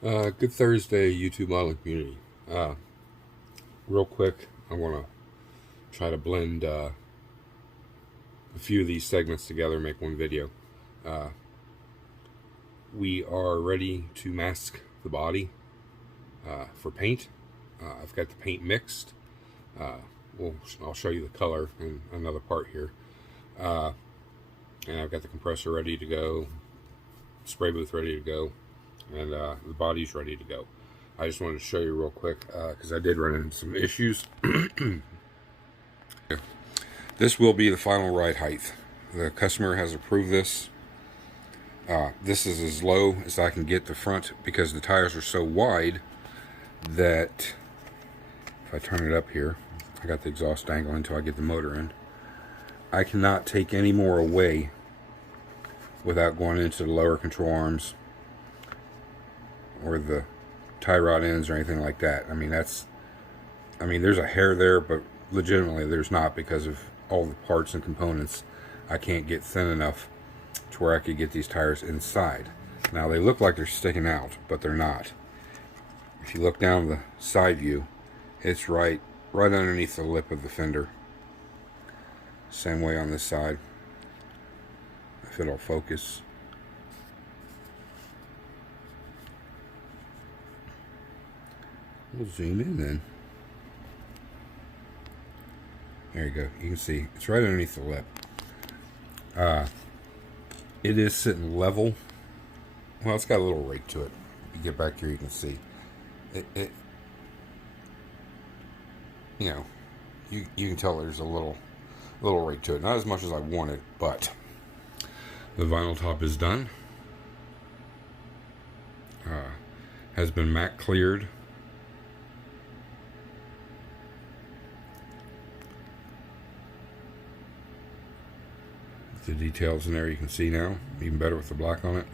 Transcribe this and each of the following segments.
Good Thursday, YouTube modeling community. Real quick, I want to try to blend a few of these segments together, make one video. We are ready to mask the body for paint. I've got the paint mixed. I'll show you the color in another part here. And I've got the compressor ready to go, spray booth ready to go, and the body's ready to go. I just wanted to show you real quick because I did run into some issues. This will be the final ride height. The customer has approved this. This is as low as I can get the front because the tires are so wide that if I turn it up here, I got the exhaust dangling until I get the motor in. I cannot take any more away without going into the lower control arms or the tie rod ends or anything like that. I mean, there's a hair there, but legitimately there's not because of all the parts and components. I can't get thin enough to where I could get these tires inside. Now they look like they're sticking out, but they're not. If you look down the side view, it's right underneath the lip of the fender. Same way on this side. If it'll focus. We'll zoom in then. There you go. You can see it's right underneath the lip. It is sitting level. Well, it's got a little rake to it. You get back here, you can see it. You know, you can tell there's a little rake to it. Not as much as I wanted, but the vinyl top is done. Has been matte cleared. The details in there you can see now, even better with the black on it.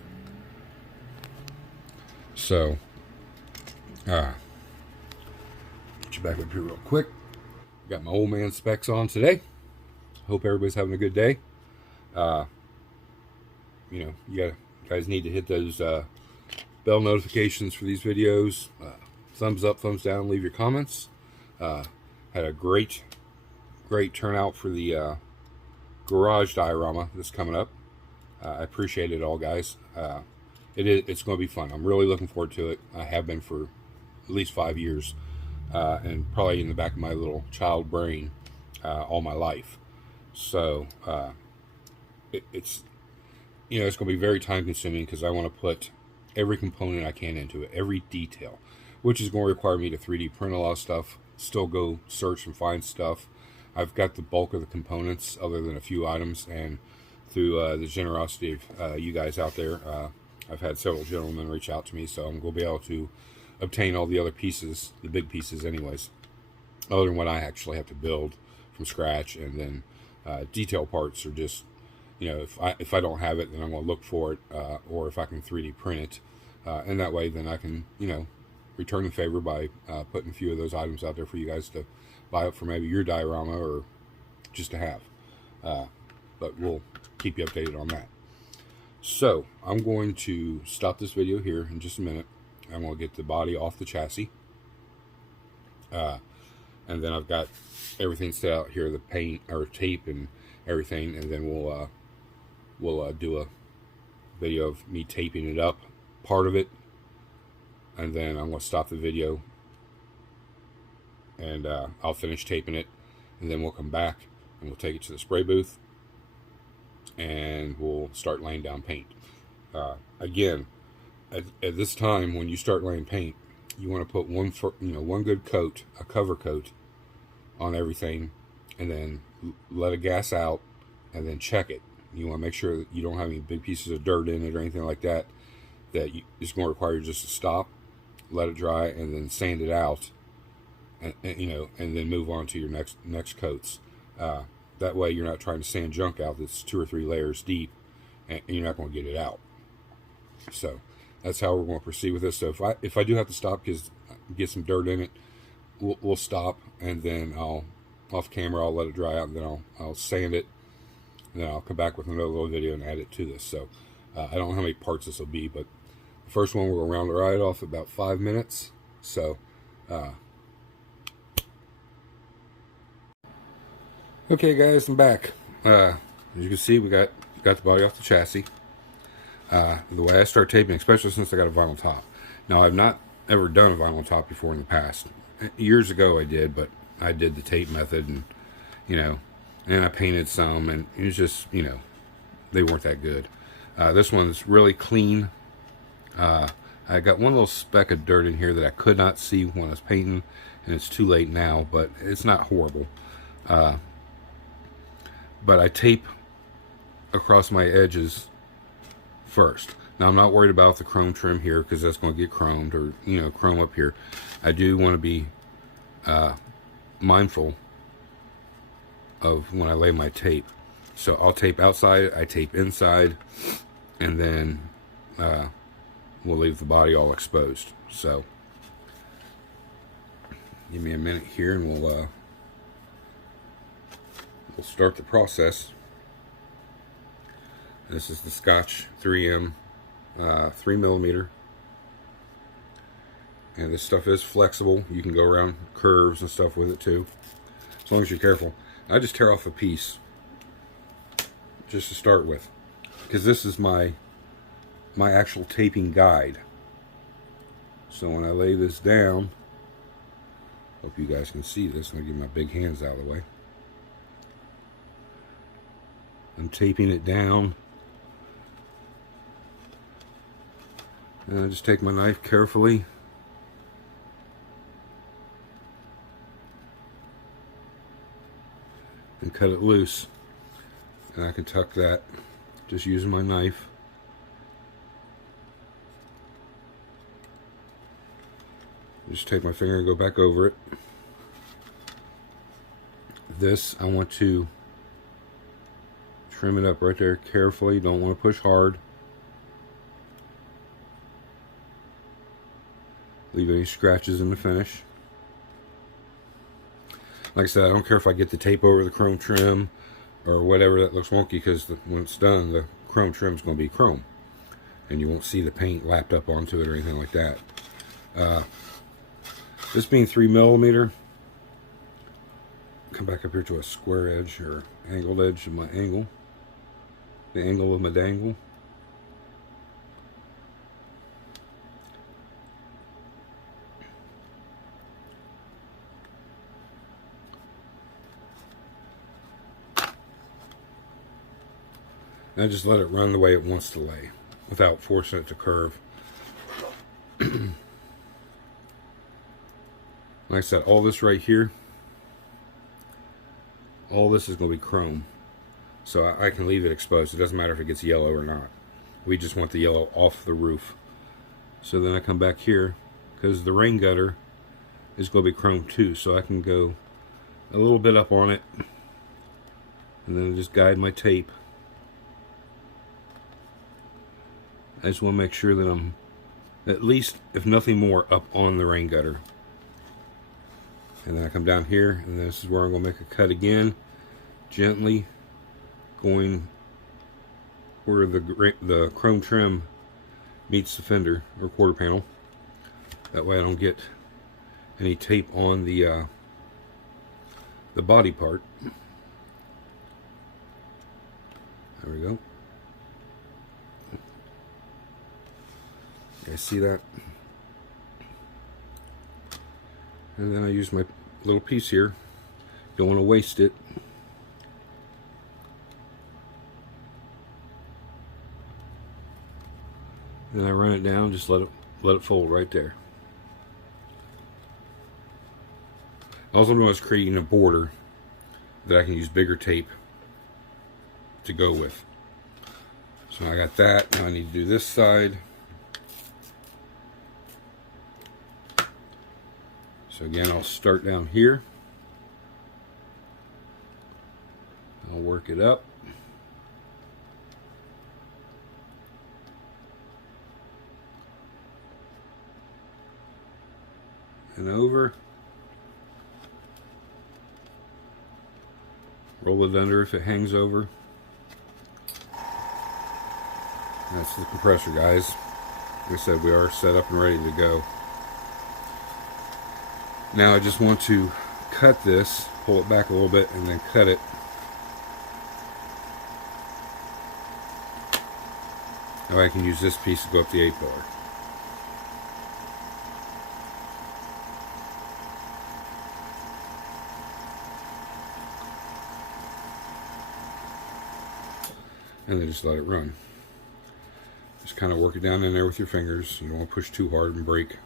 So, get you back up here real quick. Got my old man specs on today. Hope everybody's having a good day. You know, you guys need to hit those bell notifications for these videos. Thumbs up, thumbs down, leave your comments. Had a great turnout for the garage diorama that's coming up. I appreciate it all, guys. It's going to be fun. I'm really looking forward to it. I have been for at least 5 years, and probably in the back of my little child brain all my life. So it's going to be very time consuming because I want to put every component I can into it, every detail, which is going to require me to 3D print a lot of stuff, still go search and find stuff. I've got the bulk of the components other than a few items, and through the generosity of you guys out there, I've had several gentlemen reach out to me, so I'm going to be able to obtain all the other pieces, the big pieces anyways, other than what I actually have to build from scratch. And then detail parts are just, you know, if I don't have it, then I'm going to look for it, or if I can 3D print it, and that way then I can, you know, return the favor by putting a few of those items out there for you guys to buy up for maybe your diorama or just to have. But we'll keep you updated on that. So I'm going to stop this video here in just a minute. I'm going to get the body off the chassis, and then I've got everything set out here, the paint or tape and everything, and then we'll do a video of me taping it up, part of it, and then I'm going to stop the video and I'll finish taping it, and then we'll come back and we'll take it to the spray booth and we'll start laying down paint. Again, at this time when you start laying paint, you want to put one good coat, a cover coat on everything, and then let it gas out and then check it. You want to make sure that you don't have any big pieces of dirt in it or anything like that. It's going to require you just to stop, let it dry, and then sand it out, and then move on to your next coats. That way you're not trying to sand junk out that's 2 or 3 layers deep, and you're not going to get it out. So that's how we're going to proceed with this. So if I do have to stop because get some dirt in it, we'll stop, and then I'll off camera I'll let it dry out, and then I'll sand it, and then I'll come back with another little video and add it to this. So I don't know how many parts this will be, but The first one, we're going to round the ride off about 5 minutes. So, okay guys, I'm back. As you can see, we got the body off the chassis. The way I start taping, especially since I got a vinyl top. Now, I've not ever done a vinyl top before in the past. Years ago I did, but I did the tape method, and and I painted some, and it was just, they weren't that good. This one's really clean. I got one little speck of dirt in here that I could not see when I was painting, and it's too late now, but it's not horrible. But I tape across my edges first. Now, I'm not worried about the chrome trim here, because that's going to get chromed, or chrome up here. I do want to be mindful of when I lay my tape. So I'll tape outside, I tape inside, and then we'll leave the body all exposed. So give me a minute here, and we'll start the process. This is the Scotch 3M 3mm, and this stuff is flexible. You can go around curves and stuff with it too, as long as you're careful. I just tear off a piece just to start with, because this is my actual taping guide. So when I lay this down, hope you guys can see this. I'm gonna get my big hands out of the way. I'm taping it down, and I just take my knife carefully and cut it loose, and I can tuck that just using my knife. Just take my finger and go back over it. This, I want to trim it up right there carefully. Don't want to push hard. Leave any scratches in the finish. Like I said, I don't care if I get the tape over the chrome trim or whatever that looks wonky, because when it's done, the chrome trim is going to be chrome, and you won't see the paint lapped up onto it or anything like that. This being 3mm, come back up here to a square edge or angled edge of my angle, the angle of my dangle. And I just let it run the way it wants to lay, without forcing it to curve. Like I said, all this right here, all this is going to be chrome. So I can leave it exposed. It doesn't matter if it gets yellow or not. We just want the yellow off the roof. So then I come back here, because the rain gutter is going to be chrome too. So I can go a little bit up on it, and then just guide my tape. I just want to make sure that I'm at least, if nothing more, up on the rain gutter. And then I come down here, and this is where I'm going to make a cut again, gently going where the chrome trim meets the fender or quarter panel. That way I don't get any tape on the body part. There we go. You guys see that? And then I use my little piece here. Don't want to waste it. Then I run it down, just let it fold right there. Also, I'm doing is creating a border that I can use bigger tape to go with. So I got that. Now I need to do this side. So again, I'll start down here. I'll work it up. And over. Roll it under if it hangs over. That's the compressor, guys. Like I said, we are set up and ready to go. Now I just want to cut this, pull it back a little bit, and then cut it. Now I can use this piece to go up the A-pillar. And then just let it run. Just kind of work it down in there with your fingers. You don't want to push too hard and break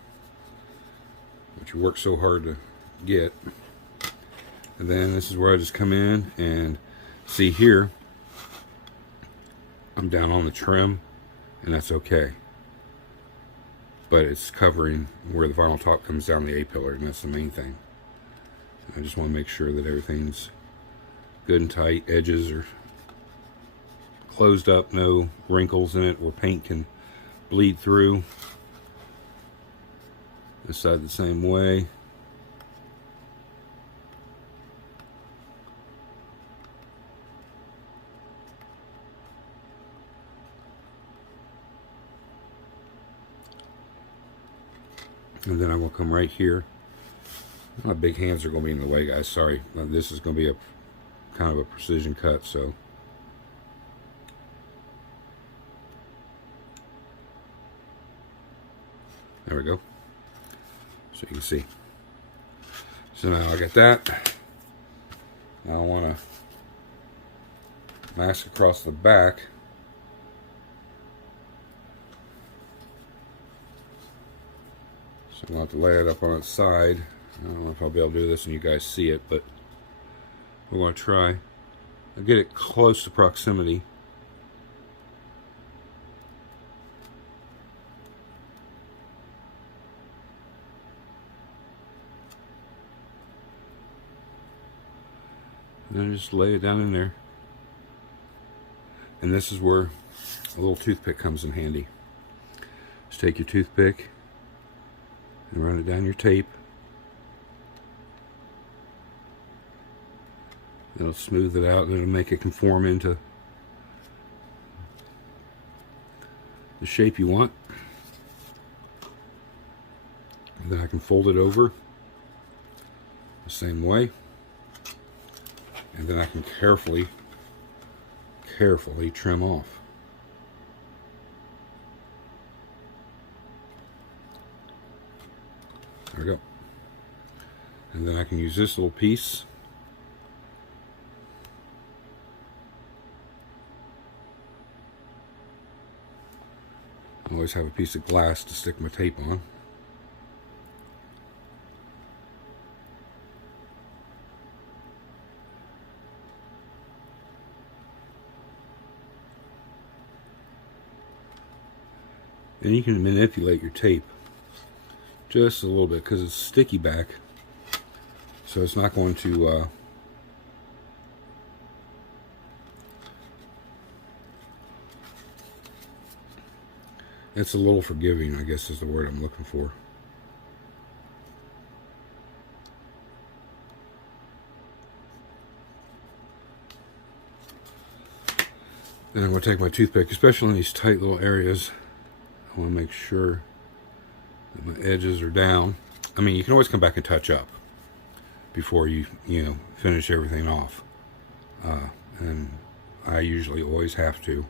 what you work so hard to get. And then this is where I just come in and see here, I'm down on the trim, and that's okay. But it's covering where the vinyl top comes down the A-pillar, and that's the main thing. I just want to make sure that everything's good and tight. Edges are closed up, no wrinkles in it where paint can bleed through. This side the same way. And then I will come right here. My big hands are going to be in the way, guys. Sorry. This is going to be a kind of a precision cut, so. There we go. So you can see. So now I got that. Now I want to mask across the back. So I'm going to have to lay it up on its side. I don't know if I'll be able to do this and you guys see it, but we're going to try. I'll get it close to proximity. And then just lay it down in there. And this is where a little toothpick comes in handy. Just take your toothpick and run it down your tape. It'll smooth it out and it'll make it conform into the shape you want. And then I can fold it over the same way. And then I can carefully trim off. There we go. And then I can use this little piece. I always have a piece of glass to stick my tape on. And you can manipulate your tape just a little bit because it's sticky back, so it's not going to it's a little forgiving, I guess is the word I'm looking for. Then I'm going to take my toothpick, especially in these tight little areas. I want to make sure that my edges are down. I mean, you can always come back and touch up before you finish everything off. And I usually always have to.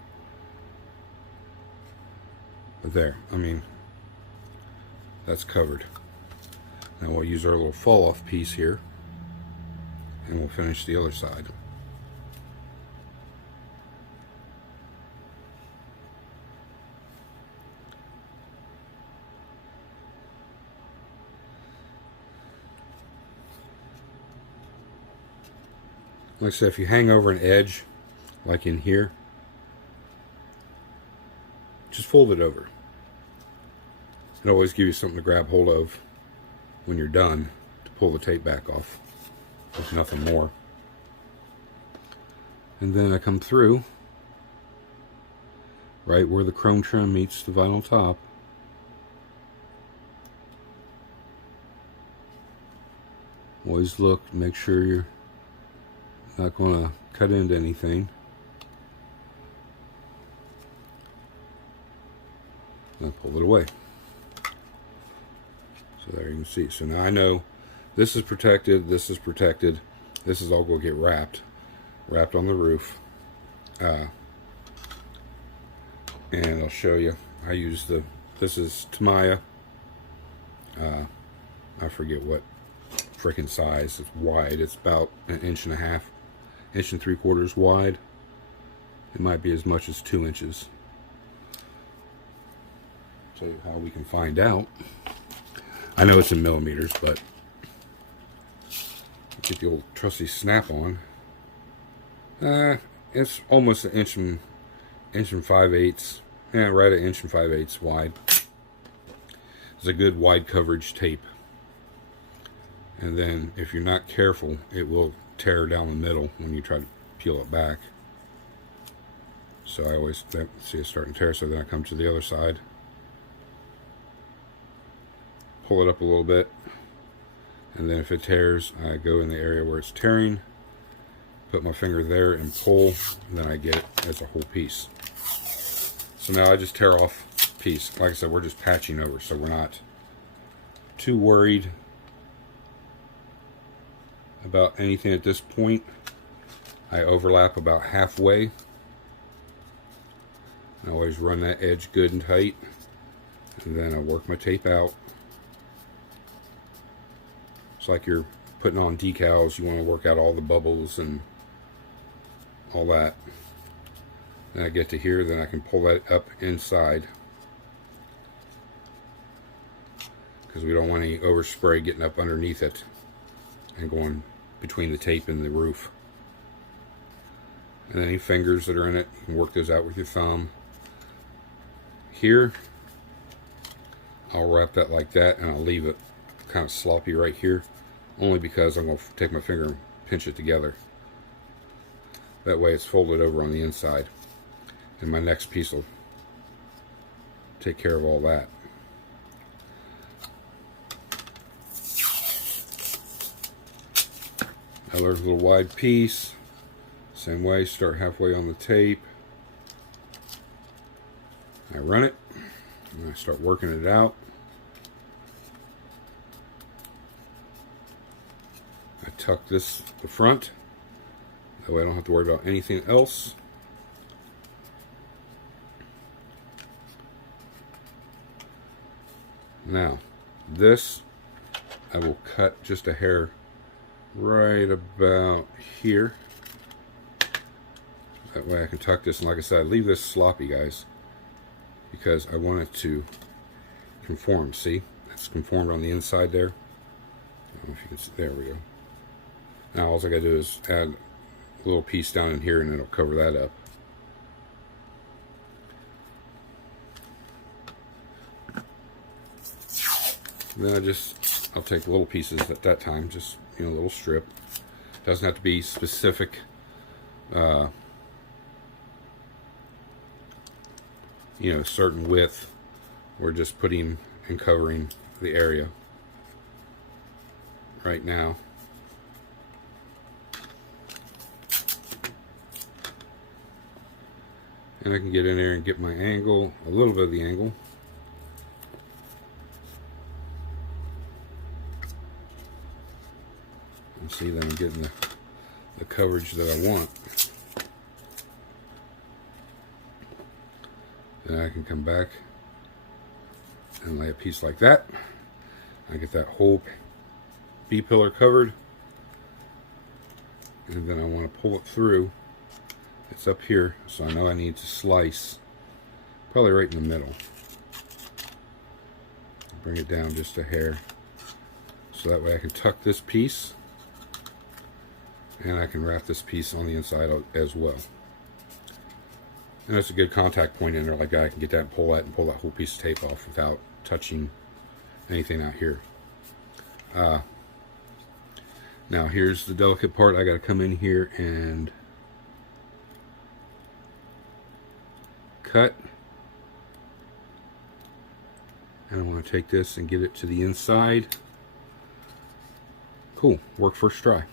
But there, I mean, that's covered. Now we'll use our little fall off piece here and we'll finish the other side. Like I said, if you hang over an edge, like in here, just fold it over. It'll always give you something to grab hold of when you're done to pull the tape back off. There's nothing more. And then I come through right where the chrome trim meets the vinyl top. Always look, make sure you're not going to cut into anything. and pull it away. So there you can see. So now I know this is protected, this is protected, this is all going to get wrapped on the roof. And I'll show you. I use this is Tamiya. I forget what freaking size. It's wide. It's about 1.5 inches, 1.75 inches wide. It might be as much as 2 inches. I'll tell you how we can find out. I know it's in millimeters, but get the old trusty snap on. It's almost 1 inch and 5/8. Yeah, right at 1 5/8 inches wide. It's a good wide coverage tape. And then if you're not careful, it will tear down the middle when you try to peel it back. So I always see it starting to tear, so then I come to the other side, pull it up a little bit, and then if it tears, I go in the area where it's tearing, put my finger there and pull, and then I get it as a whole piece. So now I just tear off a piece. Like I said, we're just patching over, so we're not too worried about anything at this point. I overlap about halfway. I always run that edge good and tight, and then I work my tape out. It's like you're putting on decals. You want to work out all the bubbles and all that. Then I get to here, then I can pull that up inside, because we don't want any overspray getting up underneath it and going between the tape and the roof. And any fingers that are in it, you can work those out with your thumb. Here, I'll wrap that like that, and I'll leave it kind of sloppy right here, only because I'm going to take my finger and pinch it together. That way it's folded over on the inside, and my next piece will take care of all that. Another little wide piece, same way, start halfway on the tape. I run it, and I start working it out. I tuck the front, that way I don't have to worry about anything else. Now, this I will cut just a hair right about here. That way I can tuck this, and like I said, I leave this sloppy, guys, because I want it to conform. See, it's conformed on the inside there. I don't know if you can see. There we go. Now all I gotta do is add a little piece down in here, and it'll cover that up. And then I'll take little pieces at that time, just, you know, a little strip. Doesn't have to be specific. You know, certain width. We're just putting and covering the area right now. And I can get in there and get my angle, a little bit of the angle. And see that I'm getting the coverage that I want. Then I can come back and lay a piece like that. I get that whole B-pillar covered. And then I want to pull it through. It's up here, so I know I need to slice probably right in the middle. Bring it down just a hair, so that way I can tuck this piece, and I can wrap this piece on the inside as well. And that's a good contact point in there like that. I can get that and pull that whole piece of tape off without touching anything out here. Now here's the delicate part. I got to come in here and cut, and I want to take this and get it to the inside. Cool, work first try.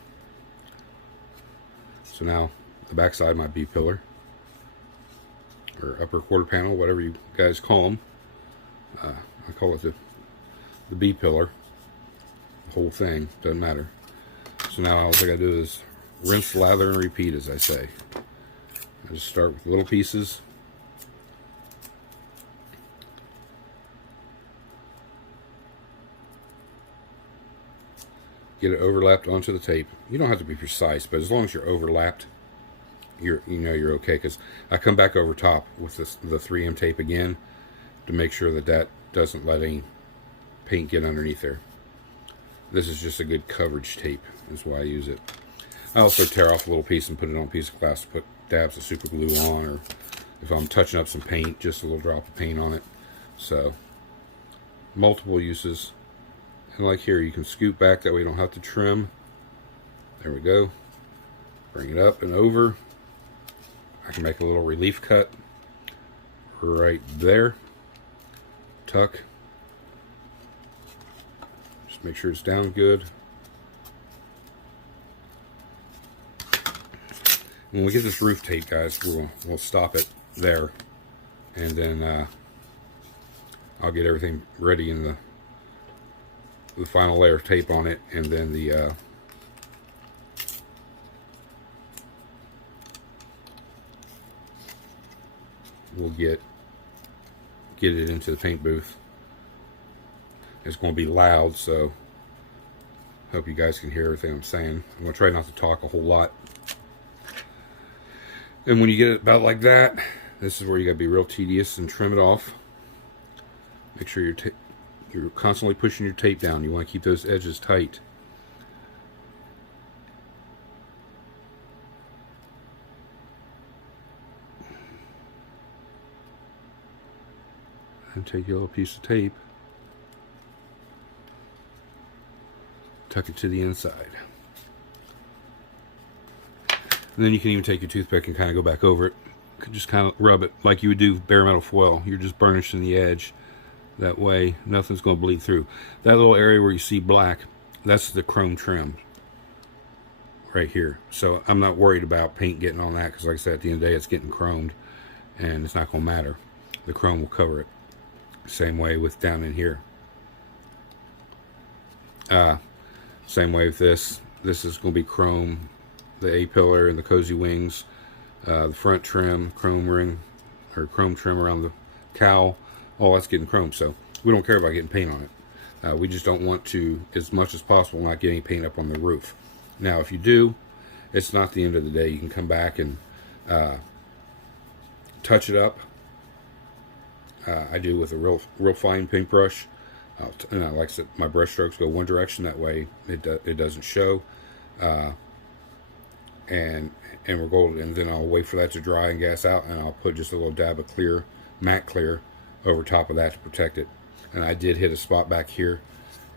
So now the back side, my B pillar or upper quarter panel, whatever you guys call them, I call it the B pillar. The whole thing, doesn't matter. So now all I gotta do is rinse, lather, and repeat, as I say. I just start with little pieces. Get it overlapped onto the tape. You don't have to be precise, but as long as you're overlapped, you know you're okay. Because I come back over top with the 3M tape again to make sure that doesn't let any paint get underneath there. This is just a good coverage tape, is why I use it. I also tear off a little piece and put it on a piece of glass to put dabs of super glue on, or if I'm touching up some paint, just a little drop of paint on it. So, multiple uses. And like here, you can scoop back, that way you don't have to trim. There we go. Bring it up and over. I can make a little relief cut right there. Tuck. Just make sure it's down good. When we get this roof tape, guys, we'll stop it there. And then I'll get everything ready in the final layer of tape on it, and then we'll get it into the paint booth. It's going to be loud, so hope you guys can hear everything I'm saying. I'm going to try not to talk a whole lot. And when you get it about like that, this is where you got to be real tedious and trim it off. Make sure you're constantly pushing your tape down. You want to keep those edges tight. And take your little piece of tape, tuck it to the inside. And then you can even take your toothpick and kind of go back over it. Just kind of rub it like you would do bare metal foil. You're just burnishing the edge. That way, nothing's going to bleed through. That little area where you see black, that's the chrome trim right here. So I'm not worried about paint getting on that, because like I said, at the end of the day, it's getting chromed, and it's not going to matter. The chrome will cover it. Same way with down in here. Same way with this. This is going to be chrome. The A-pillar and the cozy wings. The front trim, chrome ring, or chrome trim around the cowl. All that's getting chrome, so we don't care about getting paint on it. We just don't want to, as much as possible, not get any paint up on the roof. Now, if you do, it's not the end of the day. You can come back and touch it up. I do with a real fine paintbrush. Like I said, my brush strokes go one direction. That way, it doesn't show. And we're golden. And then I'll wait for that to dry and gas out, and I'll put just a little dab of clear, matte clear, over top of that to protect it. And I did hit a spot back here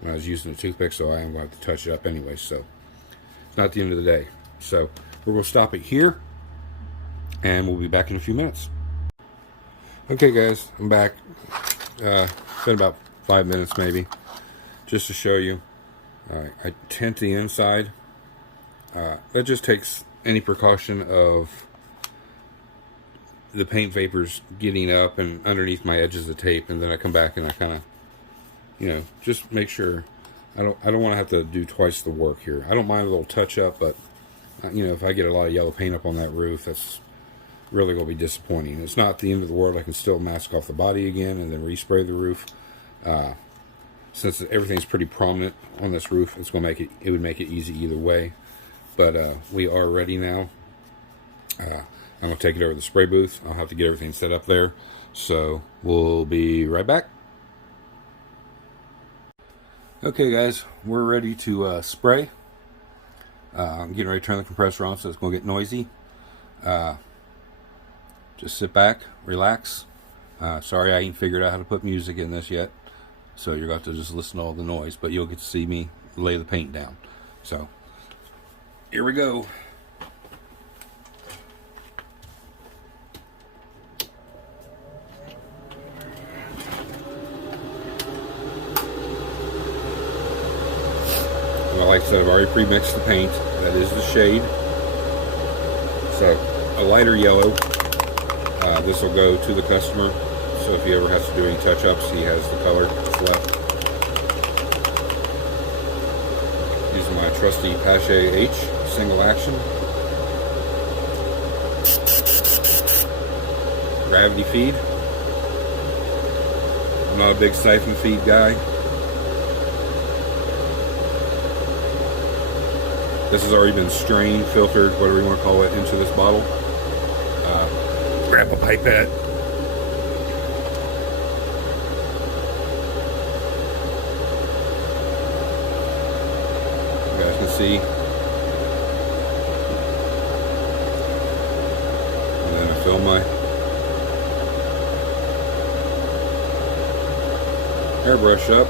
when I was using the toothpick, so I am going to have to touch it up anyway. So it's not the end of the day. So we're going to stop it here, and we'll be back in a few minutes. Okay, guys, I'm back. Been about 5 minutes maybe, just to show you. I tint the inside. That just takes any precaution of the paint vapors getting up and underneath my edges of tape, and then I come back and I kind of, just make sure I don't want to have to do twice the work here. I don't mind a little touch up, but if I get a lot of yellow paint up on that roof, that's really going to be disappointing. It's not the end of the world. I can still mask off the body again and then respray the roof. Since everything's pretty prominent on this roof, it's going to would make it easy either way. But we are ready now. I'm going to take it over to the spray booth. I'll have to get everything set up there. So we'll be right back. Okay, guys, we're ready to spray. I'm getting ready to turn the compressor on, so it's going to get noisy. Just sit back, relax. Sorry, I ain't figured out how to put music in this yet. So you're going to have to just listen to all the noise, but you'll get to see me lay the paint down. So here we go. Well, like I said, I've already pre-mixed the paint. That is the shade. So a lighter yellow. This will go to the customer. so if he ever has to do any touch-ups, he has the color that's left. Using my trusty Pache H single action. Gravity feed. I'm not a big siphon feed guy. This has already been strained, filtered, whatever you want to call it, into this bottle. Grab a pipette. You guys can see. And then I fill my airbrush up.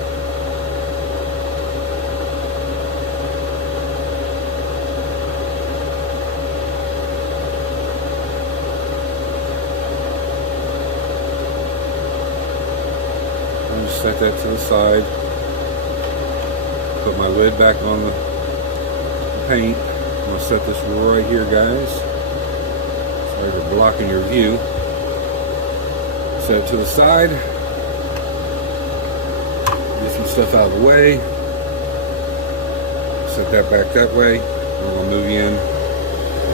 And just set that to the side. Put my lid back on the paint. I'm going to set this right here, guys. Sorry for blocking your view. Set it to the side. Stuff out of the way. Set that back that way. We're going to move you in a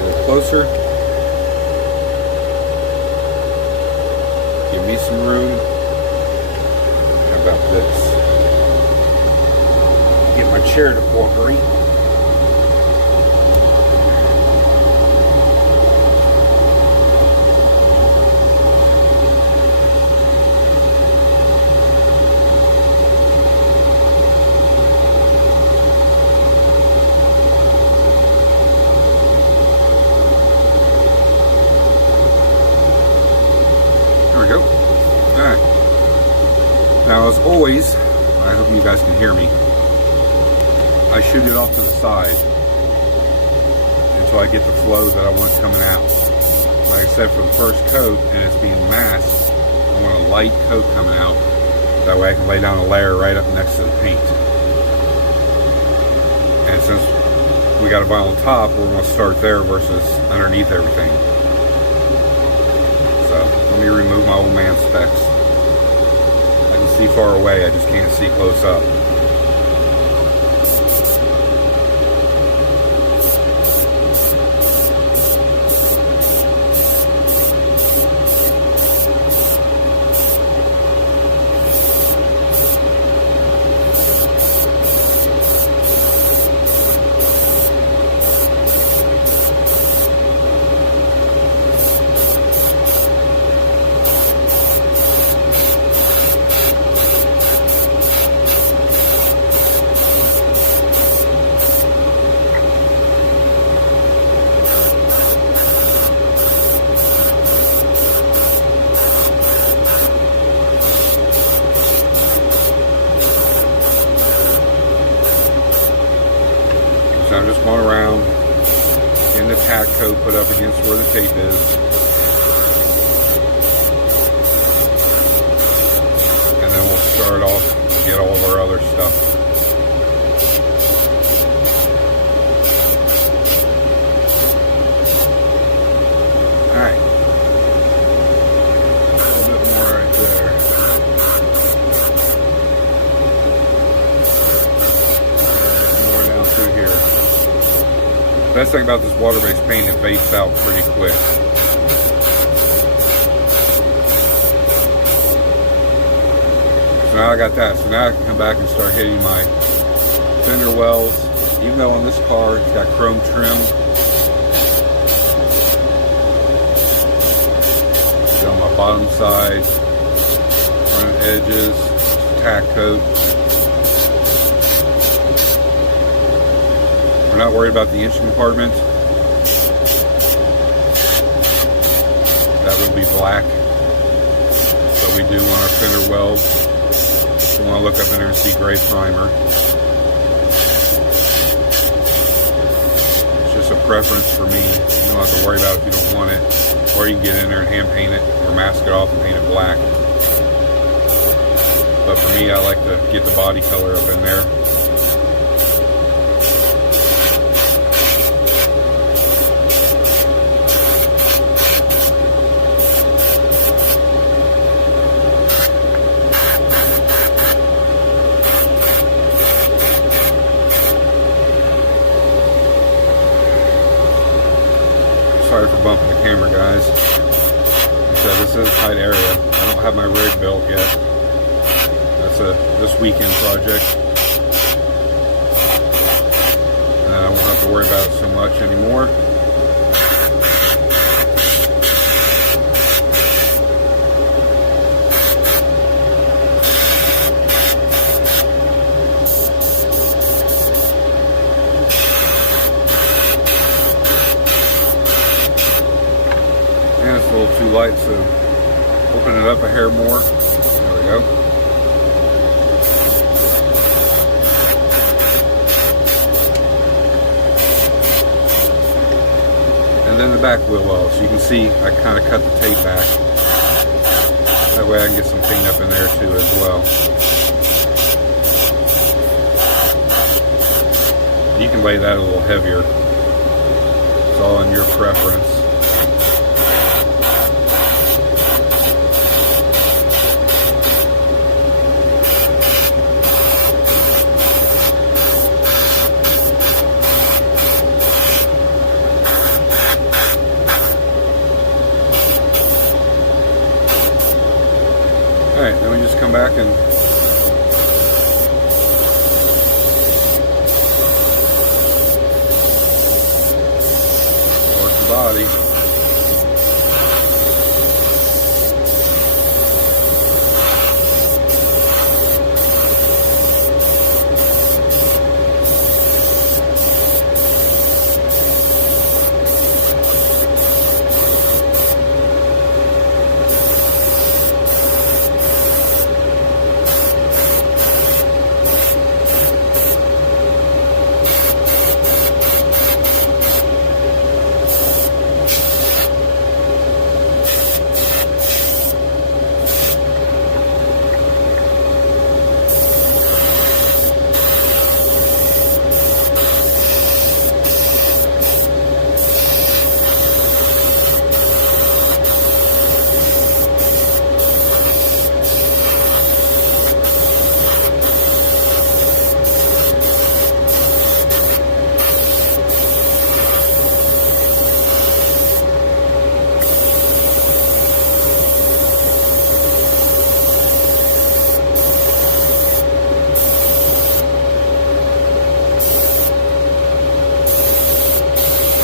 little closer. Give me some room. How about this? Get my chair to cooperate. There we go. Alright. Now, as always, I hope you guys can hear me. I shoot it off to the side until I get the flow that I want coming out. Like I said, for the first coat, and it's being masked, I want a light coat coming out. That way I can lay down a layer right up next to the paint. And since we got a vinyl top, we're going to start there versus underneath everything. So let me remove my old man specs. I can see far away, I just can't see close up. So I'm just going around, getting the tack coat put up against where the tape is. And then we'll start off and get all of our other stuff. Alright. A little bit more right there. More down through here. The best thing about this water-based paint, it fades out pretty quick. So now I got that. So now I can come back and start hitting my fender wells. Even though on this car it's got chrome trim, on my bottom side, front edges, tack coat. We're not worried about the engine compartment. That will be black. But we do want our fender wells. We want to look up in there and see gray primer. It's just a preference for me. You don't have to worry about it if you don't want it. Or you can get in there and hand paint it or mask it off and paint it black. But for me, I like to get the body color up in there. sorry for bumping the camera, guys. Like I said, this is a tight area. I don't have my rig built yet. That's a this weekend project. And I won't have to worry about it so much anymore. And it's a little too light, so open it up a hair more. There we go. And then the back wheel well, so you can see I kind of cut the tape back. That way I can get some paint up in there too as well. You can lay that a little heavier. It's all in your preference. Alright, then we just come back and work the body.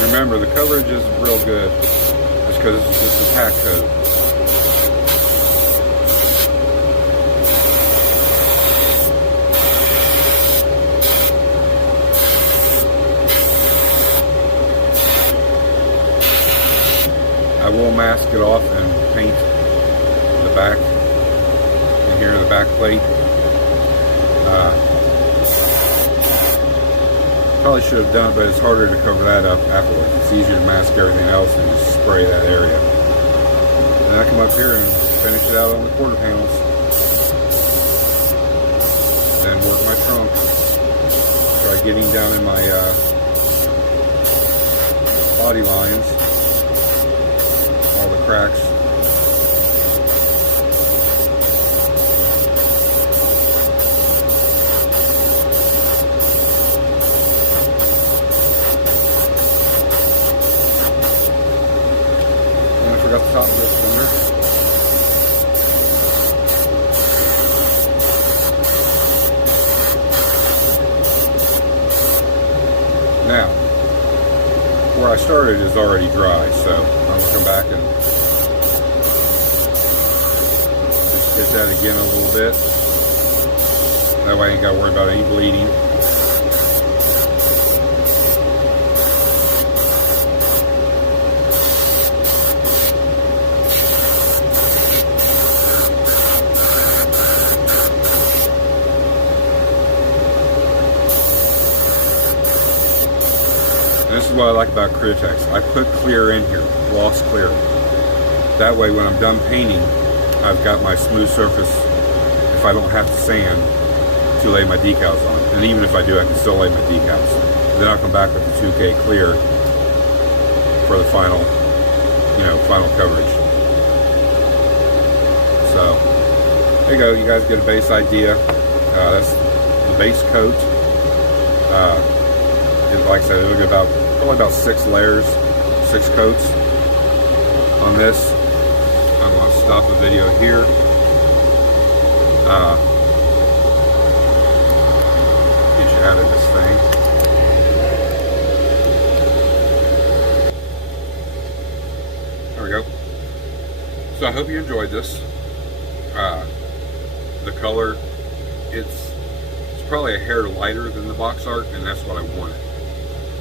Remember, the coverage isn't real good just because it's a tack coat. I will mask it off and paint the back in here, the back plate. Probably should have done it, but it's harder to cover that up afterwards. It's easier to mask everything else and just spray that area. Then I come up here and finish it out on the quarter panels. Then work my trunk. Try getting down in my body lines, all the cracks. Got the top of this fender. Now, where I started is already dry, so I'm going to come back and just hit that again a little bit. That way I ain't got to worry about any bleeding. And this is what I like about Critex. I put clear in here, gloss clear. That way when I'm done painting, I've got my smooth surface if I don't have to sand to lay my decals on. And even if I do, I can still lay my decals. Then I'll come back with the 2K clear for the final, final coverage. So, there you go. You guys get a base idea. That's the base coat. Like I said, it'll get probably about 6 layers, 6 coats. on this. I'm going to stop the video here. Get you out of this thing. There we go. So I hope you enjoyed this. The color, it's probably a hair lighter than the box art, and that's what I wanted.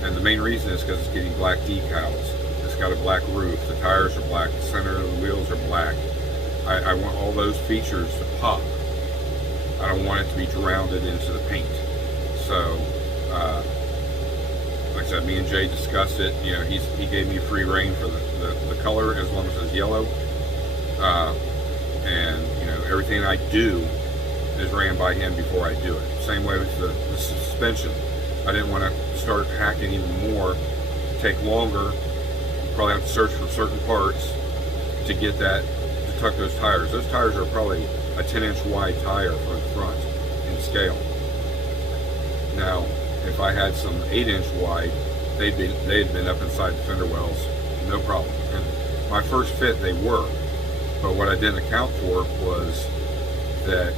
And the main reason is because it's getting black decals. It's got a black roof, the tires are black, the center of the wheels are black. I want all those features to pop. I don't want it to be drowned into the paint. So, like I said, me and Jay discussed it. You know, he gave me free reign for the color as long as it's yellow. And, you know, everything I do is ran by him before I do it. Same way with the suspension. I didn't want to start hacking even more, take longer, probably have to search for certain parts to get that, to tuck those tires. Those tires are probably a 10-inch wide tire for the front in scale. Now, if I had some 8-inch wide, they'd been up inside the fender wells, no problem. And my first fit, they were. But what I didn't account for was that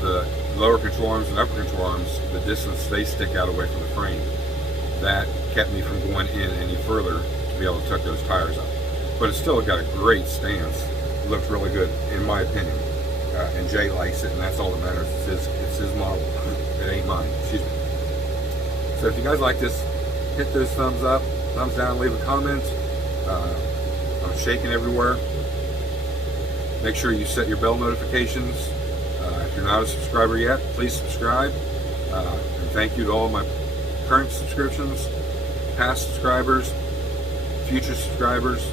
the lower control arms and upper control arms, the distance they stick out away from the frame, that kept me from going in any further to be able to tuck those tires up. But it's still got a great stance. It looks really good, in my opinion. And Jay likes it, and that's all that matters. It's his model. It ain't mine. Excuse me. So if you guys like this, hit those thumbs up, thumbs down, leave a comment. I'm shaking everywhere. Make sure you set your bell notifications. If you're not a subscriber yet, please subscribe. And thank you to all my current subscriptions, past subscribers, future subscribers.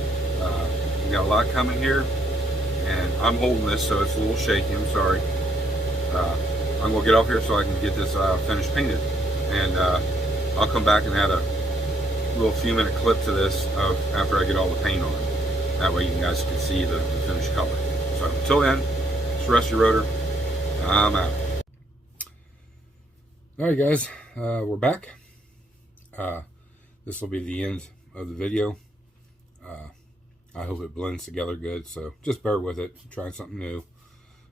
We got a lot coming here, and I'm holding this, so it's a little shaky. I'm sorry. I'm gonna get off here so I can get this finished painted, and I'll come back and add a little few-minute clip to this of after I get all the paint on. That way you guys can see the finished color. So until then, it's Rusty Rotor. I'm out. Alright guys, we're back. This will be the end of the video. I hope it blends together good, so just bear with it. Trying something new.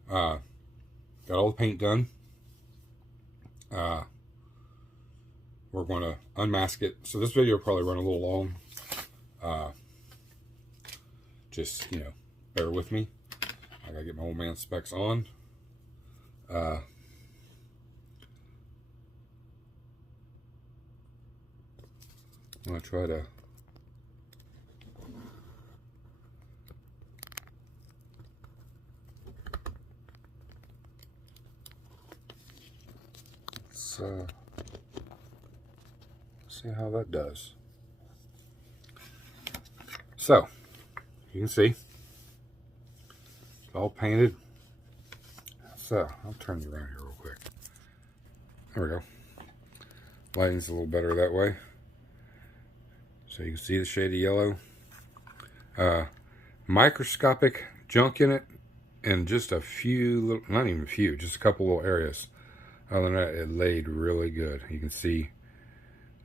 Got all the paint done. We're going to unmask it. So this video will probably run a little long. Just, you know, bear with me. I gotta get my old man specs on. I'm gonna try to see how that does. So you can see it's all painted. So I'll turn you around here real quick. There we go. Lighting's a little better that way. So you can see the shade of yellow. Microscopic junk in it, and just a few little, not even a few, just a couple little areas. Other than that, it laid really good. You can see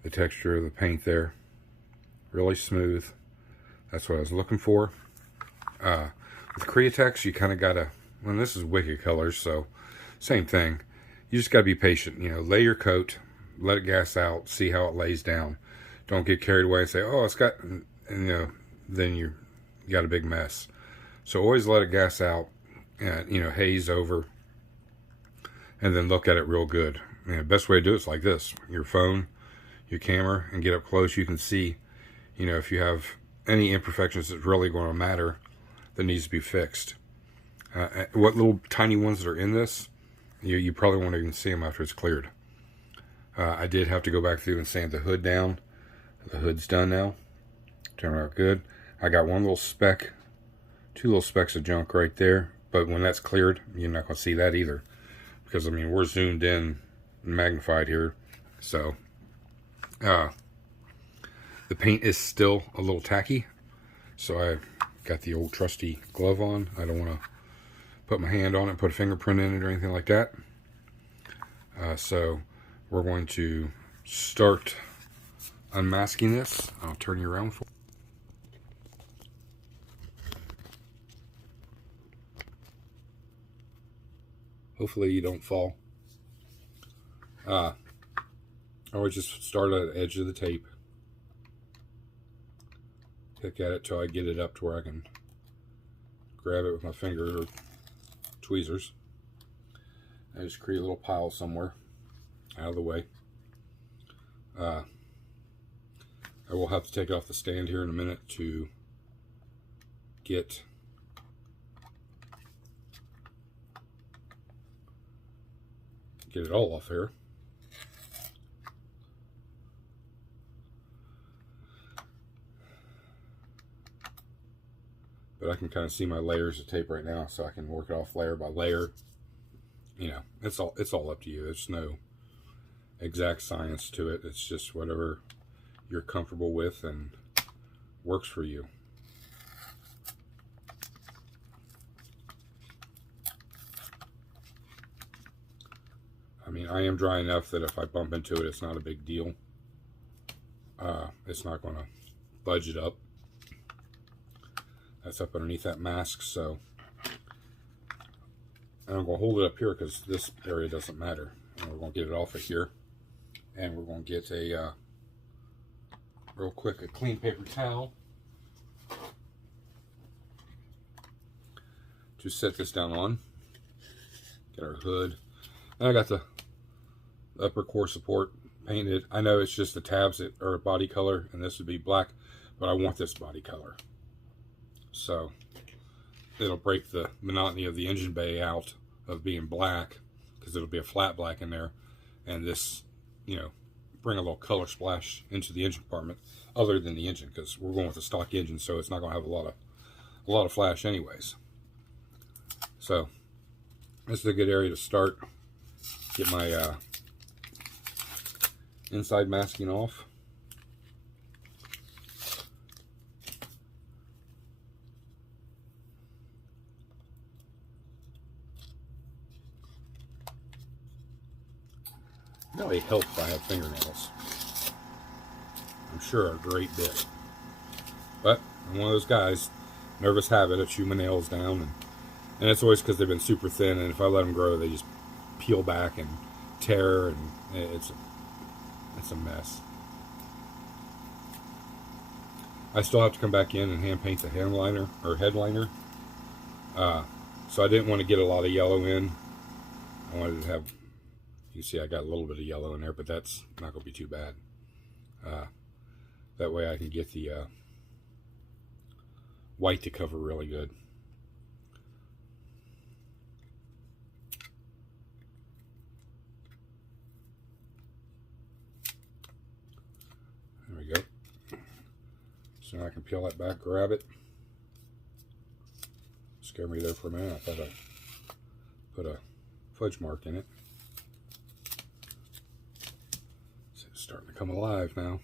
the texture of the paint there. Really smooth. That's what I was looking for. With Createx, you kind of gotta, well, this is Wicked Colors, so same thing. You just gotta be patient. You know, lay your coat, let it gas out, see how it lays down. Don't get carried away and say, oh, it's got, and, you know, then you got a big mess. So always let it gas out, and, you know, haze over, and then look at it real good. And the best way to do it is like this: your phone, your camera, and get up close. You can see, you know, if you have any imperfections that's really going to matter that needs to be fixed. What little tiny ones that are in this, you probably won't even see them after it's cleared. I did have to go back through and sand the hood down. The hood's done now. Turned out good. I got one little speck, two little specks of junk right there, but when that's cleared, you're not going to see that either. Because, I mean, we're zoomed in and magnified here. So, the paint is still a little tacky. So I got the old trusty glove on. I don't want to put my hand on it, put a fingerprint in it or anything like that. So we're going to start unmasking this. I'll turn you around for. hopefully you don't fall. I always just start at the edge of the tape, pick at it till I get it up to where I can grab it with my finger or tweezers. I just create a little pile somewhere out of the way. I will have to take it off the stand here in a minute to get it all off here. But I can kind of see my layers of tape right now, so I can work it off layer by layer. You know, it's all up to you. There's no exact science to it. It's just whatever you're comfortable with and works for you. I mean, I am dry enough that if I bump into it, it's not a big deal. It's not going to budge it up. That's up underneath that mask, so and I'm going to hold it up here because this area doesn't matter. And we're going to get it off of here, and we're going to get a real quick a clean paper towel to set this down on. Get our hood, and I got the upper core support painted. I know it's just the tabs that are a body color, and this would be black, but I want this body color. So it'll break the monotony of the engine bay out of being black, because it'll be a flat black in there, and this, you know, bring a little color splash into the engine compartment other than the engine, because we're going with a stock engine, so it's not going to have a lot of flash anyways. So this is a good area to start. Get my inside masking off. Really helps if I have fingernails. I'm sure a great bit. But I'm one of those guys, nervous habit of chewing my nails down, and it's always because they've been super thin, and if I let them grow, they just peel back and tear, and it's a mess. I still have to come back in and hand paint the headliner, so I didn't want to get a lot of yellow in. I wanted to have, you see I got a little bit of yellow in there, but that's not going to be too bad. That way I can get the white to cover really good. There we go. So now I can peel that back, grab it. Scared me there for a minute. I thought I put a fudge mark in it. So it's starting to come alive now.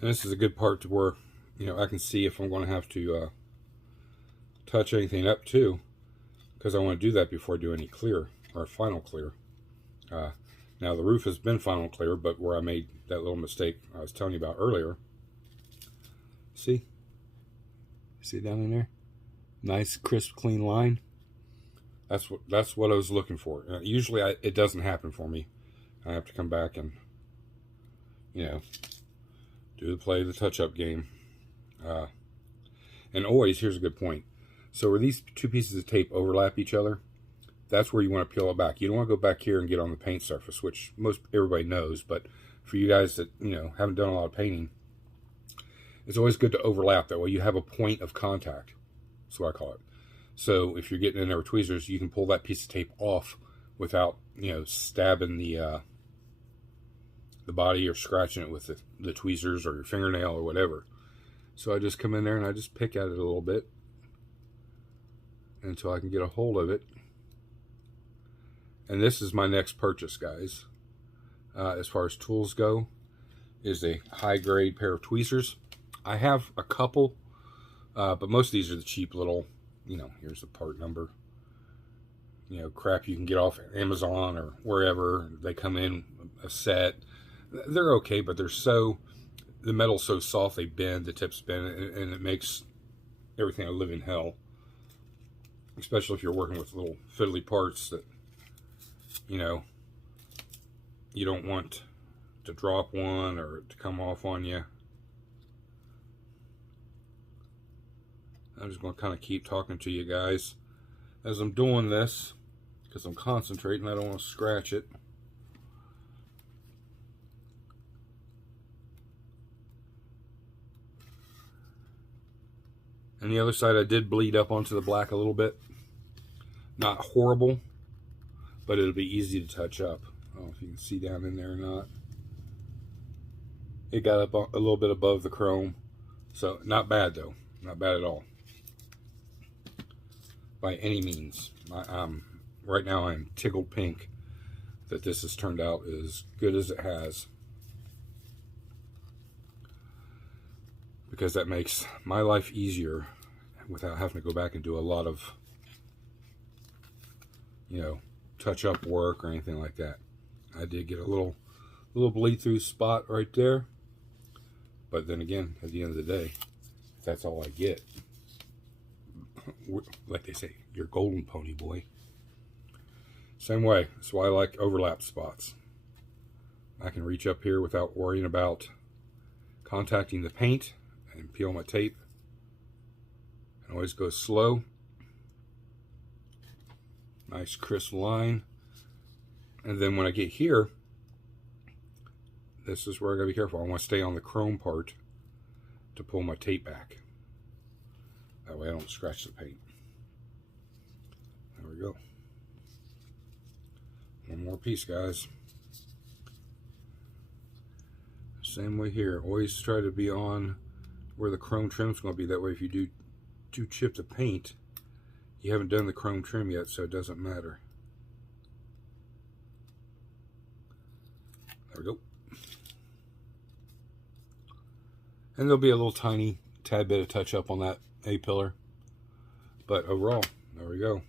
And this is a good part to where, you know, I can see if I'm going to have to touch anything up too, because I want to do that before I do any clear or final clear. Now the roof has been final clear, but where I made that little mistake I was telling you about earlier, see it down in there, nice crisp clean line. That's what I was looking for. Usually it doesn't happen for me. I have to come back and, you know, do the touch-up game. And always, here's a good point. So where these two pieces of tape overlap each other, that's where you want to peel it back. You don't want to go back here and get on the paint surface, which everybody knows, but for you guys that, you know, haven't done a lot of painting, it's always good to overlap. That way you have a point of contact. That's what I call it. So if you're getting in there with tweezers, you can pull that piece of tape off without, you know, stabbing the body or scratching it with the tweezers or your fingernail or whatever. So I just come in there and I just pick at it a little bit until I can get a hold of it. And this is my next purchase, guys. As far as tools go, is a high-grade pair of tweezers. I have a couple, but most of these are the cheap little, you know, here's the part number. you know, crap you can get off Amazon or wherever. They come in a set. They're okay, but the metal's so soft they bend, the tips bend, and it makes everything a living hell. Especially if you're working with little fiddly parts that, you know, you don't want to drop one or to come off on you. I'm just going to kind of keep talking to you guys as I'm doing this, because I'm concentrating. I don't want to scratch it. And the other side, I did bleed up onto the black a little bit. Not horrible, but it'll be easy to touch up. I don't know if you can see down in there or not. It got up a little bit above the chrome. So not bad though. Not bad at all. By any means. Right now I'm tickled pink that this has turned out as good as it has. Because that makes my life easier without having to go back and do a lot of, you know, touch-up work or anything like that. I did get a little bleed-through spot right there. But then again, at the end of the day, that's all I get. Like they say, you're golden, pony boy. Same way. That's why I like overlap spots. I can reach up here without worrying about contacting the paint and peel my tape. And always go slow. Nice crisp line. And then when I get here, this is where I gotta be careful. I want to stay on the chrome part to pull my tape back. That way I don't scratch the paint. There we go. One more piece, guys. Same way here. Always try to be on where the chrome trim's going to be. That way if you do chip the paint, you haven't done the chrome trim yet, so it doesn't matter. There we go. And there'll be a little tiny tad bit of touch up on that A-pillar. But overall, there we go.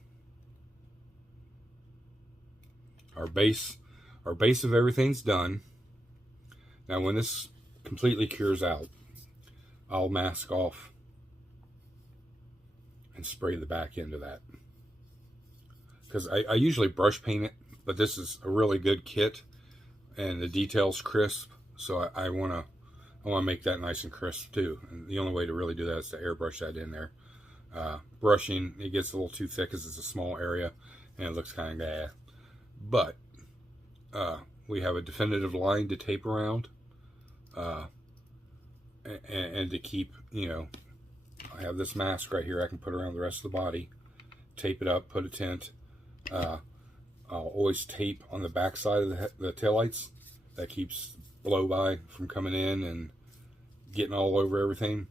Our base of everything's done. Now when this completely cures out, I'll mask off and spray the back end of that. Because I usually brush paint it, but this is a really good kit and the detail's crisp, so I want to make that nice and crisp too. And the only way to really do that is to airbrush that in there. Brushing, it gets a little too thick because it's a small area and it looks kind of bad. But we have a definitive line to tape around, and to keep, you know, I have this mask right here I can put around the rest of the body, tape it up, put a tint. I'll always tape on the back side of the taillights. That keeps blow by from coming in and getting all over everything.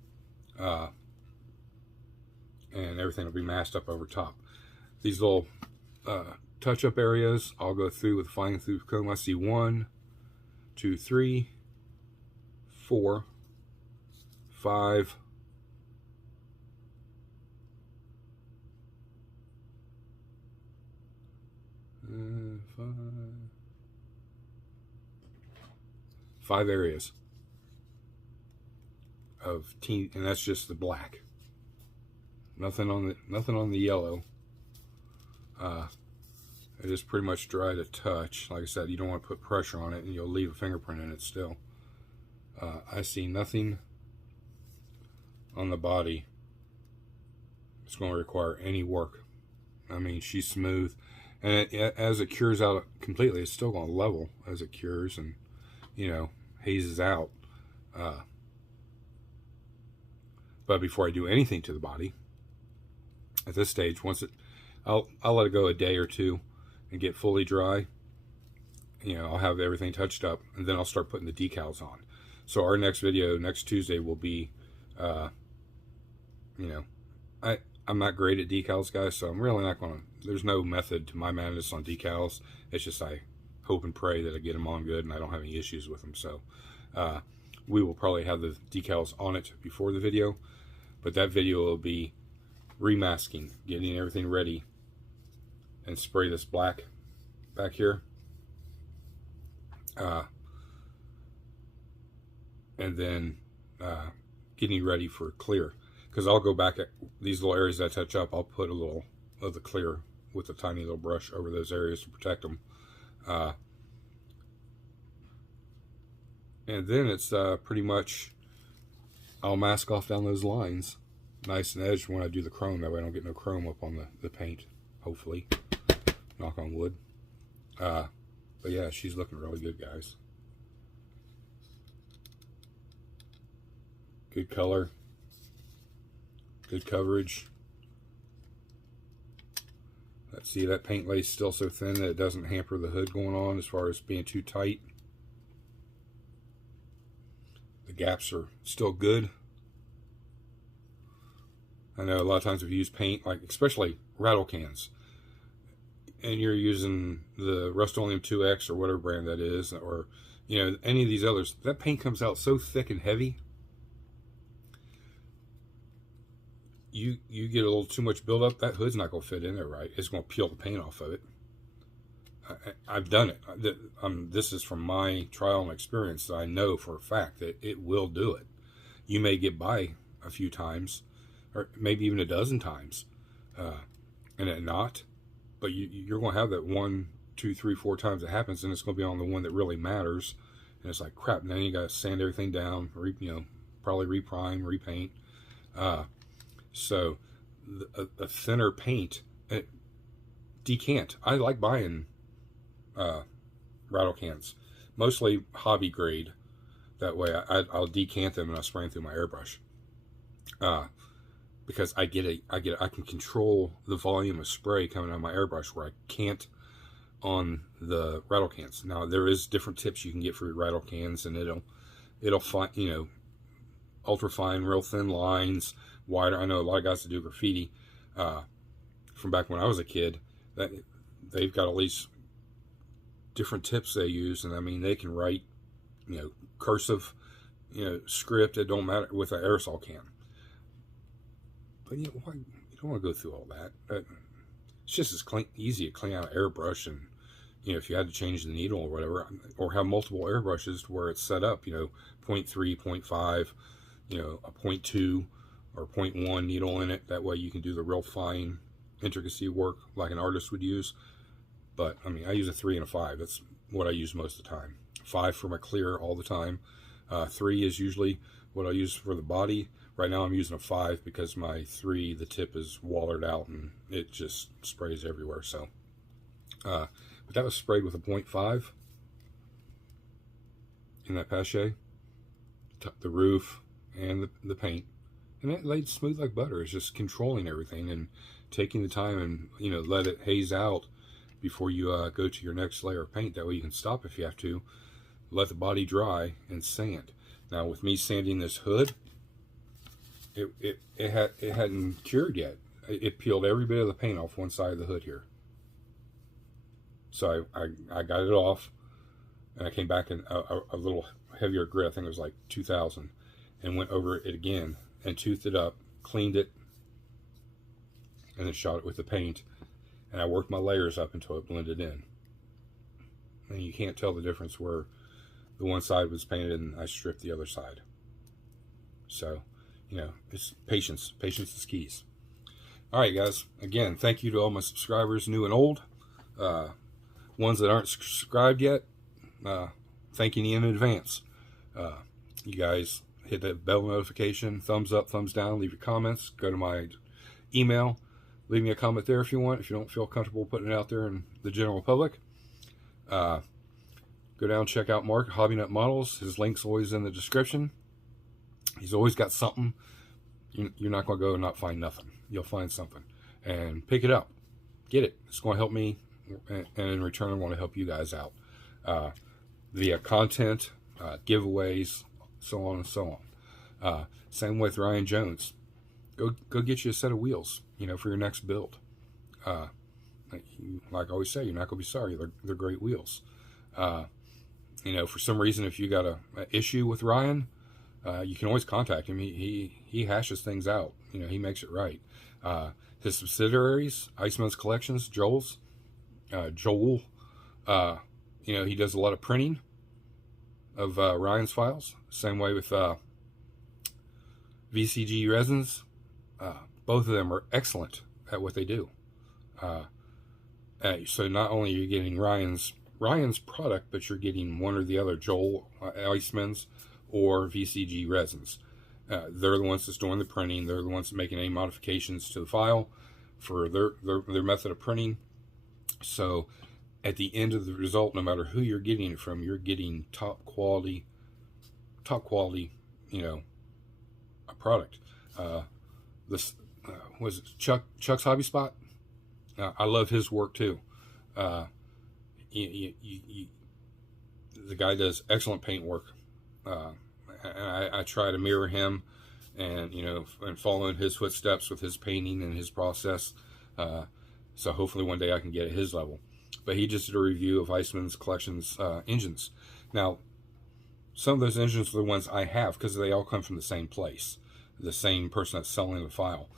And everything will be masked up over top. These little touch-up areas, I'll go through with a fine tooth comb. I see 1, 2, 3, 4, 5, 5 areas of teen, and that's just the black. Nothing on the yellow. It is pretty much dry to touch. Like I said, you don't want to put pressure on it and you'll leave a fingerprint in it still. I see nothing on the body that's going to require any work. I mean, she's smooth. And as it cures out completely, it's still going to level as it cures and, you know, hazes out. But before I do anything to the body, at this stage, I'll let it go a day or two and get fully dry. You know, I'll have everything touched up, and then I'll start putting the decals on. So our next video, next Tuesday, will be, you know, I'm not great at decals, guys, so I'm really not going to, there's no method to my madness on decals. It's just I hope and pray that I get them on good and I don't have any issues with them. So we will probably have the decals on it before the video, but that video will be remasking, getting everything ready, and spray this black back here. And then getting ready for clear, because I'll go back at these little areas that I touch up. I'll put a little of the clear with a tiny little brush over those areas to protect them. And then it's pretty much, I'll mask off down those lines nice and edged when I do the chrome. That way I don't get no chrome up on the paint, hopefully. Knock on wood. But yeah, she's looking really good, guys. Good color. Good coverage. Let's see, that paint lays still so thin that it doesn't hamper the hood going on as far as being too tight. The gaps are still good. I know a lot of times if you use paint, like especially rattle cans, and you're using the Rust-Oleum 2X or whatever brand that is, or you know, any of these others, that paint comes out so thick and heavy. You get a little too much buildup, that hood's not going to fit in there right. It's going to peel the paint off of it. I've done it. This is from my trial and experience. So I know for a fact that it will do it. You may get by a few times, or maybe even a dozen times, and it not. But you're going to have that 1, 2, 3, 4 times it happens, and it's going to be on the one that really matters. And it's like, crap, now you got to sand everything down, probably reprime, repaint. So a thinner paint, decant. I like buying rattle cans, mostly hobby grade. That way I'll decant them and I'll spray them through my airbrush. Because I can control the volume of spray coming out of my airbrush where I can't on the rattle cans. Now there is different tips you can get for your rattle cans, and it'll find, ultra fine, real thin lines, wider. I know a lot of guys that do graffiti from back when I was a kid, that they've got all these different tips they use, and I mean they can write cursive script. It don't matter with an aerosol can. But you don't want to go through all that. It's just as easy to clean out an airbrush, and if you had to change the needle or whatever, or have multiple airbrushes to where it's set up, 0.3, 0.5, a 0.2 or 0.1 needle in it. That way you can do the real fine intricacy work like an artist would use. But I mean, I use a 3 and a 5. That's what I use most of the time. 5 for my clear all the time. 3 is usually what I use for the body. Right now I'm using a 5 because my 3, the tip is wallered out and it just sprays everywhere. So, but that was sprayed with a 0.5 in that pache, the roof and the paint, and it laid smooth like butter. It's just controlling everything and taking the time and let it haze out before you go to your next layer of paint. That way you can stop if you have to, let the body dry, and sand. Now with me sanding this hood, it hadn't cured yet. It peeled every bit of the paint off one side of the hood here. So I got it off, and I came back in a little heavier grit. I think it was like 2000, and went over it again and toothed it up, cleaned it, and then shot it with the paint. And I worked my layers up until it blended in. And you can't tell the difference where the one side was painted and I stripped the other side. So, it's patience. Patience is keys. All right, guys. Again, thank you to all my subscribers, new and old. Ones that aren't subscribed yet, thanking you in advance. You guys hit that bell notification, thumbs up, thumbs down, leave your comments, go to my email, leave me a comment there if you want, if you don't feel comfortable putting it out there in the general public. Go down, check out Mark, Hobby Nut Models. His link's always in the description. He's always got something. You're not going to go and not find nothing. You'll find something. And pick it up. Get it. It's going to help me, and in return I want to help you guys out. Via content, giveaways, so on and so on. Same with Ryan Jones. Go get you a set of wheels, for your next build. Like I always say, you're not going to be sorry. They're great wheels. For some reason, if you got a issue with Ryan, you can always contact him. He hashes things out. He makes it right. His subsidiaries, Iceman's Collections, Joel's, Joel, you know, he does a lot of printing of Ryan's files. Same way with VCG resins. Both of them are excellent at what they do. So not only are you getting Ryan's product, but you're getting one or the other, Joel Eisman's or VCG resins. They're the ones that's doing the printing. They're the ones making any modifications to the file for their method of printing. So at the end of the result, no matter who you're getting it from, you're getting top quality, you know, a product. This was it Chuck's Hobby Spot. I love his work too. The guy does excellent paint work. I try to mirror him, and you know, and follow in his footsteps with his painting and his process. So hopefully one day I can get at his level. But he just did a review of Eisman's Collections engines. Now, some of those engines are the ones I have because they all come from the same place, the same person that's selling the file.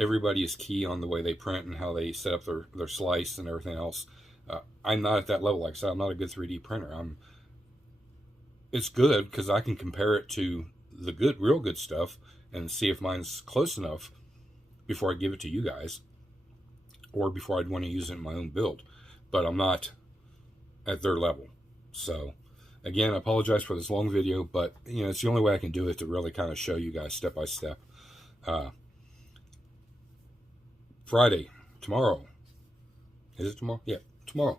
Everybody is key on the way they print and how they set up their slice and everything else. I'm not at that level. Like I said, I'm not a good 3D printer. It's good because I can compare it to the real good stuff and see if mine's close enough before I give it to you guys, or before I'd want to use it in my own build. But I'm not at their level. So again, I apologize for this long video, but you know, it's the only way I can do it to really kind of show you guys step by step. Friday, tomorrow. Is it tomorrow? Yeah, tomorrow.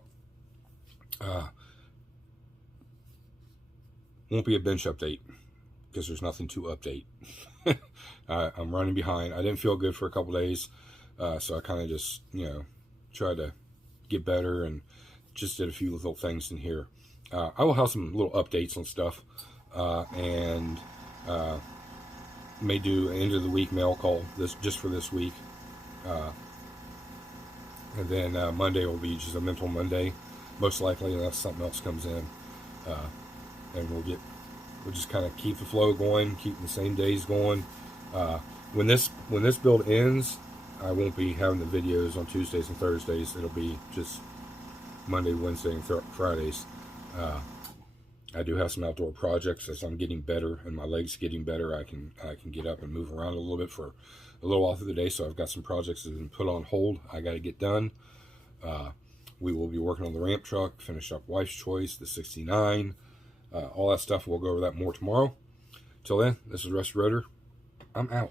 Won't be a bench update because there's nothing to update. I'm running behind. I didn't feel good for a couple days, so I kind of just, you know, tried to get better and just did a few little things in here. I will have some little updates on stuff, and may do an end of the week mail call just for this week, and then Monday will be just a mental Monday, most likely, unless something else comes in. And we'll just kind of keep the flow going, keep the same days going. When this build ends, I won't be having the videos on Tuesdays and Thursdays. It'll be just Monday, Wednesday, and Fridays. I do have some outdoor projects as I'm getting better and my legs getting better. I can get up and move around a little bit for a little while through the day. So I've got some projects that have been put on hold. I got to get done. We will be working on the ramp truck, finish up Wife's Choice, the 69. All that stuff, we'll go over that more tomorrow. Till then, this is Rusty Rotor. I'm out.